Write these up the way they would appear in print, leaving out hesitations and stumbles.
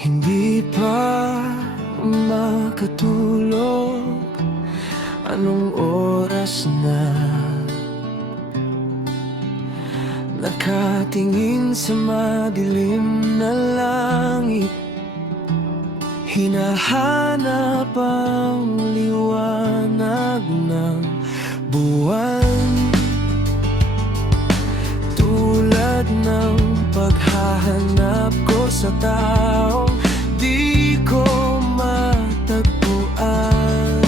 Hindi pa makatulog, anong oras na? Nakatingin sa madilim na langit, hinahanap ang liwanag ng buwan. Tulad ng paghahanap ko sa taong di ko matagpuan.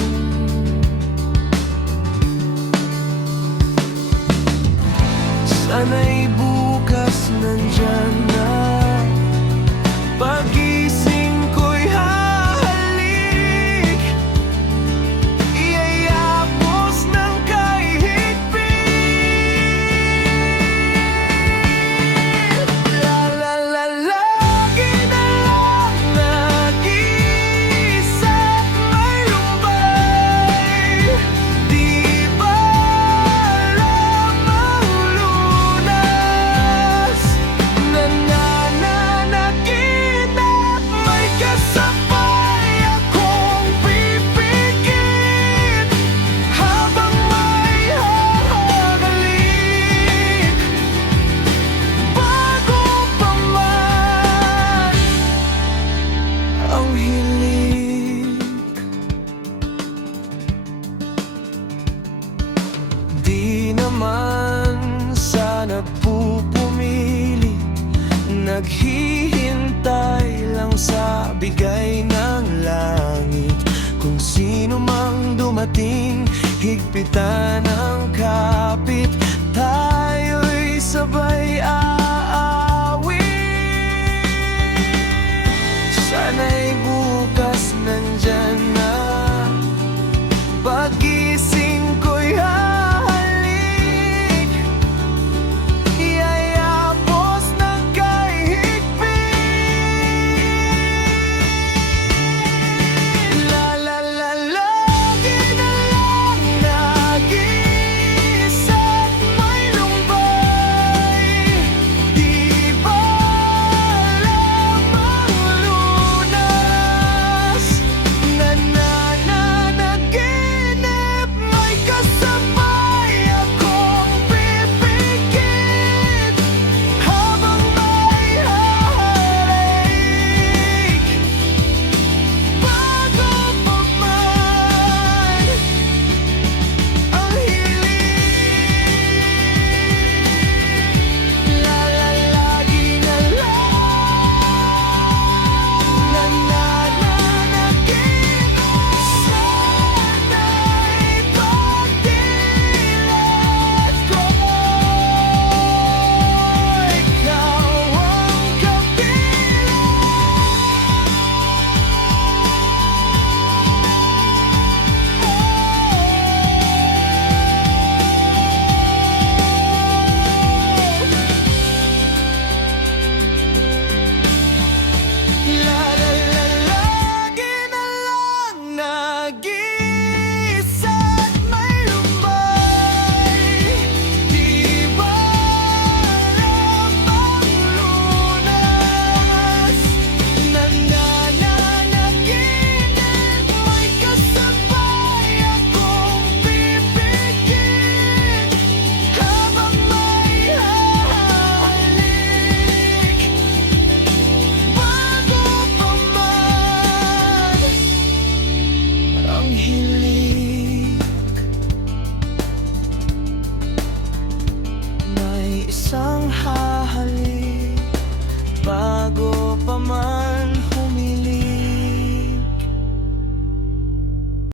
Sana'y bukas nandyan na, pagising ko'y hahalik, iyayapos ng kahigpit. Lagi na lang nag-iisip, may lumbay, di ba alam ang lunas? Nananakit at may kasabay akong pipikit, habang may hahagalik bago pa man ang hilig. Di naman sana pupumili, naghihintay lang sa bigay